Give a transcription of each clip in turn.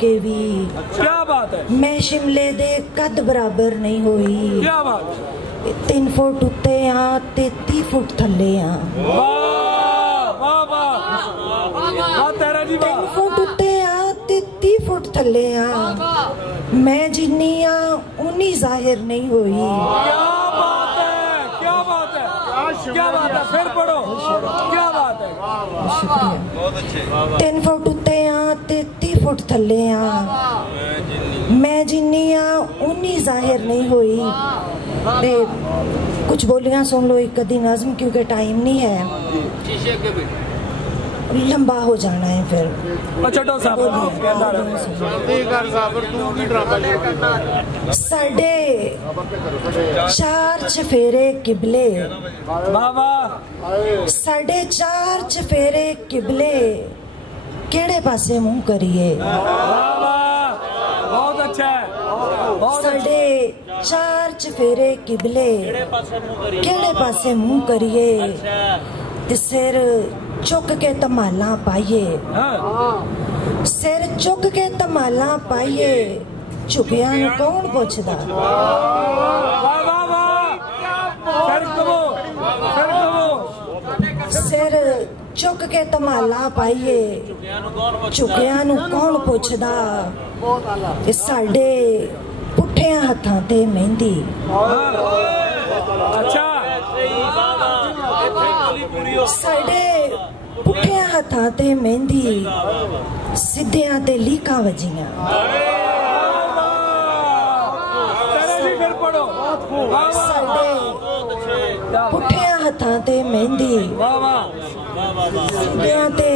के भी क्या बात है, मैं शिमले दे कद बराबर नहीं होई। क्या बात, 3 फुट उत्ते आ ते 30 फुट थल्ले आ। वाह वाह वाह वाह तेरा जी, 3 फुट उत्ते आ ते 30 फुट थल्ले आ। मैं जिन्नी आ उन्नी जाहिर नहीं होई। क्या बात है, क्या बात है, क्या बात है, फिर पढ़ो, क्या बात है, बहुत अच्छे। 3 फुट उत्ते आ ते 30 फुट थल्ले आ। मैं जिन्नी आ उन्नी जाहिर नहीं हुई। ते कुछ बोलियां सुन लो एक अद्धी नज़म, क्योंकि टाइम नहीं है, लंबा हो जाना है फिर। छड्डो साडे 4 चफेरे किबले, साडे 4 चफेरे किबले, केड़े पासे मुंह करिए। बहुत अच्छा है। साडे 4 चफेरे किबले, केड़े पासे मुंह करिए। ते सिर चुक के धमाला पाइए, सिर चुक के धमाला पाइए, झुकिया नूं कौन पुछदा। सिर चुक के धमाला पाइए, झुकिया नूं कौन पुछदा। साडे पुठिया हत्थां ते मेहंदी, साडे पुठिया हत्थां ते मेहंदी, सिद्धियां ते लीकां वजियां। साडे पुठिया हत्थां ते मेहंदी, सिद्धियां ते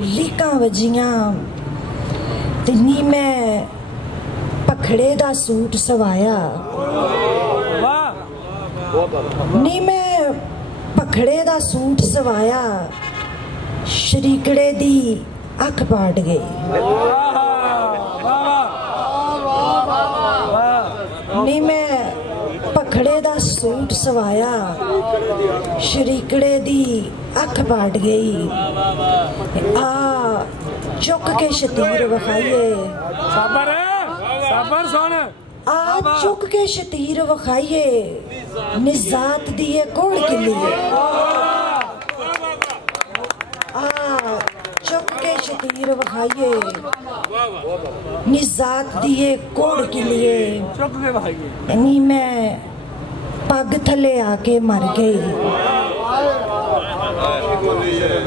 लीकां वजियां। ते नी मैं पखड़े दा सूट सवाया, नी मैं पखड़े दा सूट सवाया, शरीकड़े दी अख पाट गई। नी मैं पखड़े दा सूट सवाया, शरीकड़े दी अख पाट गई। आ चुक के शतीर वखाइए, आ चुक के शतीर वखाइए, निजात दिए कोड़ किलिए। आ चुक के शतीर वखाइए, निजात दिए कोड़ किलिए। नी मैं पग थले आके मर गई,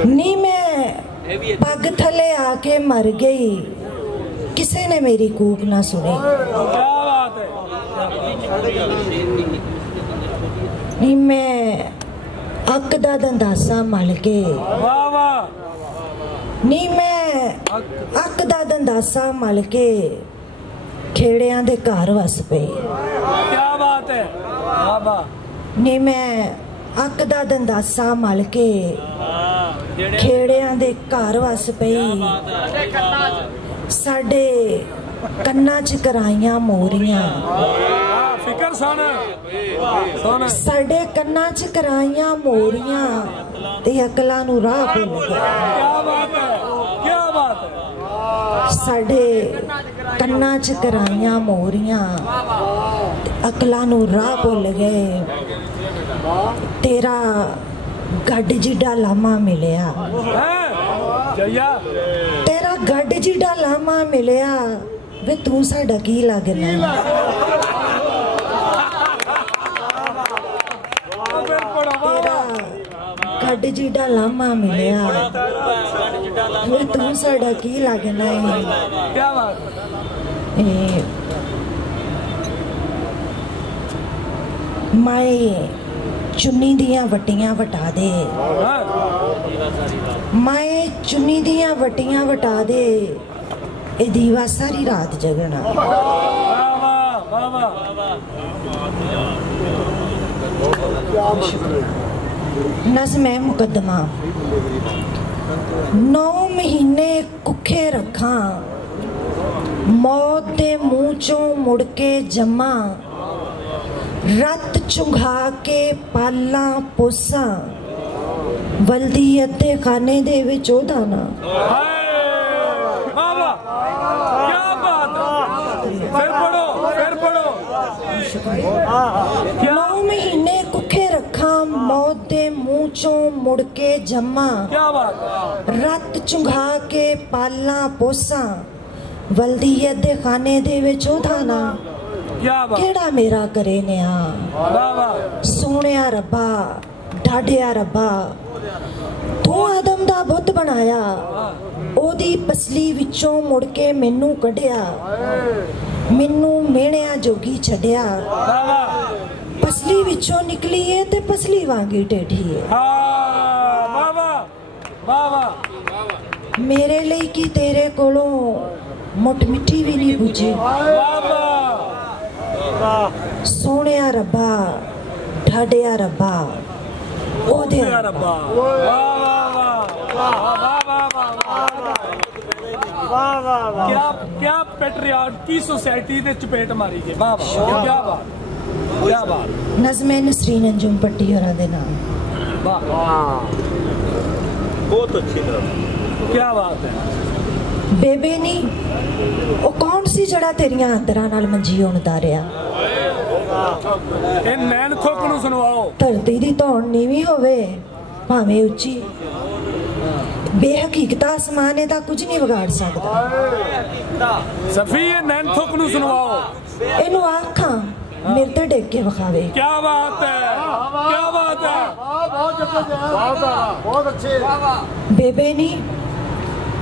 नी मैं पग थले आके मर गई, किसे ने मेरी कूक ना सुनी। नी मैं अक दा दंदासा मल के, नी मैं अक दा दंदासा मल के, खेड़ियां दे घर वस पे। क्या बात है। नी मैं अक दा दंदासा मल के, खेड़ियां दे घर वस पई। साडे कन्ना च कराइयां मोरियां, फिकर सुन, साडे कन्ना च कराइयां मोरियां, ते अकलां नूं राह भुल गए। क्या बात है, क्या बात है। साडे कन्ना च कराइयां मोरियां, ते अकलां नूं राह भुल गए। तेरा गड्ड जिड्डा लामा मिलिया, तेरा गड्ड जिड्डा लामा मिलिया, वे तू साडा की लगना। तेरा गड्ड जिड्डा लामा मिलिया, वे तू साडा की लगना है। क्या बात। माए चुन्नी दियां वटियां वटा दे, माए चुन्नी दियां वटियां वटा दे, ए दीवा सारी रात जगना। नज़्म है मुकद्दमा। 9 महीने कुखे रखा, मौत दे मुंह चों मुड़ के जमा, रत चुंघा के पाला पोसा, वल्दी अद्धे खाने दे विच ओदा ना। क्या शुक्रिया। 9 महीने कुखे रखा मौत दे मुंह चों मुड़ के जम्मा, क्या बात है। रत चुंघा के पाला पोसा, वल्दी अद्धे खाने दे विच ओदा ना, क्या बात। केड़ा मेरा करे न्या, वाह वाह। सोहणिया रब्बा ढाढिया रब्बा, तू आदम दा बुत बनाया, ओदी पसली विचों मुड़ के मैनू कढ़िया, मैनू मेहणिया जोगी छड्डिया, वाह वाह। पसली विचों निकली है ते पसली वांगी टेढ़ी है। हाँ, वाह वाह वाह वाह। मेरे लिए की तेरे कोलों मुठ मिठी भी नहीं बुझी, वाह वाह। सोहणिया रब्बा ढाढिया रब्बा, ओदे रब्बा। वाह वाह वाह वाह वाह वाह वाह वाह। क्या क्या पेट्रियार्क की सोसाइटी दे चपेट मारी गई। वाह वाह, क्या बात क्या बात। नज़्मे नसरीन अंजुम पट्टी होरां दे नाम। वाह बहुत अच्छी तरह, क्या बात है। बेबे नी ओ कौन सी जड़ा तेरियां अंदरां नाल मंजी होण उतारिया, ਇਹ ਨੈਣ ਥੋਕ ਨੂੰ ਸੁਣਵਾਓ। धरती दी धौण नीवी होवे भावें उच्ची, बेहकीकत आसमान इहदा कुछ नहीं बिगाड़ सकदा। सफी ਇਹ ਨੈਣ ਥੋਕ ਨੂੰ ਸੁਣਵਾਓ। इहनू आखां मेरे ते डेग के विखावे। क्या बात है, क्या बात है। बहुत अच्छे। बेबे नी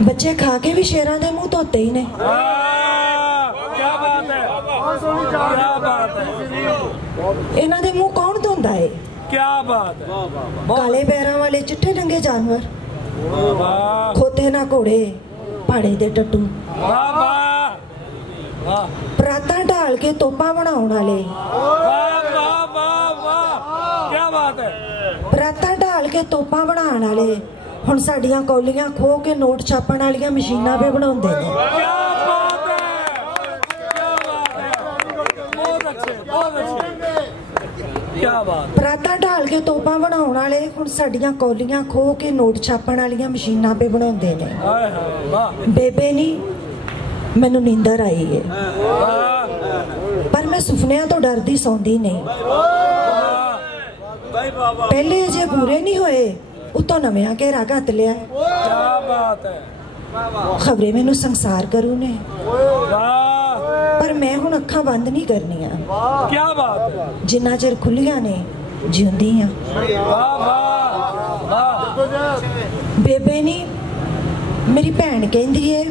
बच्चे खा के भी शेरां दे मुंह धोते ही ने। क्या बात है, क्या बात है। इन्हां दे मुंह कौन धोंदा है। क्या बात है। काले पैरां वाले चिट्टे रंगे जानवर, वाह खोते ना घोड़े पहाड़े दे टट्टू, वाह वाह वाह परातां ढाल के तोपां बनाउण वाले, वाह वाह वाह वाह। क्या बात है। परातां ढाल के तोपां बनाउण वाले हुण साडीਆਂ कौलियां खो के नोट छापण वालियां मशीनां पे बनाउंदे ने। क्या बात है, क्या बात है। बहुत अच्छे, बहुत अच्छे। क्या बात। परातां ढाल के तोपां बनाउण वाले हुण साडीਆਂ कौलियां खो के नोट छापण वालियां मशीनां पे बनाउंदे ने। हाय हाय वाह बेबे नी मैनू नींदर आई है, वाह पर मैं सुपनियां तो डरदी सौंदी नहीं। पहले अजे पूरे नहीं होए उतों नविया घेरा घत लिया, क्या बात है। खबरे मैनू संसार करू ने, वाह पर मैं हुण अखां बंद नहीं करनियां, क्या बात है। जिन्ना चिर खुलियां ने जिउंदी हां। वाह वाह वाह। बेबे नी मेरी भैन कहंदी है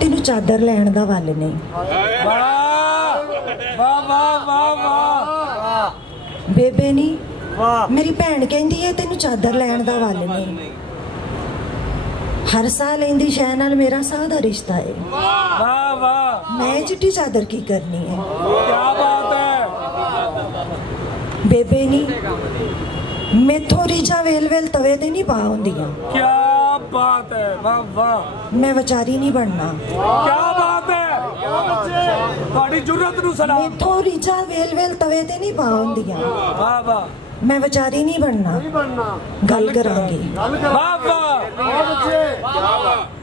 तेनू चादर लैण दा वल नहीं। वाह वाह वाह वाह। बेबे नी मेरी भैन कहंदी है तेनू चादर लैण दा वल नहीं। हर साल इंदी शै नाल मेरा साह दा रिश्ता है, वाह वाह। मैं चिट्टी चादर की करनी है। क्या बात है। बेबे नी मेथों रीझां वेल वेल तवे ते नहीं पा हुंदियां। क्या बात है। वाह वाह। मैं विचारी नहीं बनना। क्या बात है। ਤੁਹਾਡੀ ਜੁਰਤ ਨੂੰ ਸਲਾਮ। मेथों रीझां वेल वेल तवे ते नहीं पा हुंदियां। वाह वाह। मैं विचारी नहीं बनना, गल करांगी। वाह वाह।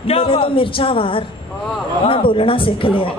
मेरे तो मिर्चा वार मैं बोलना सीख लिया।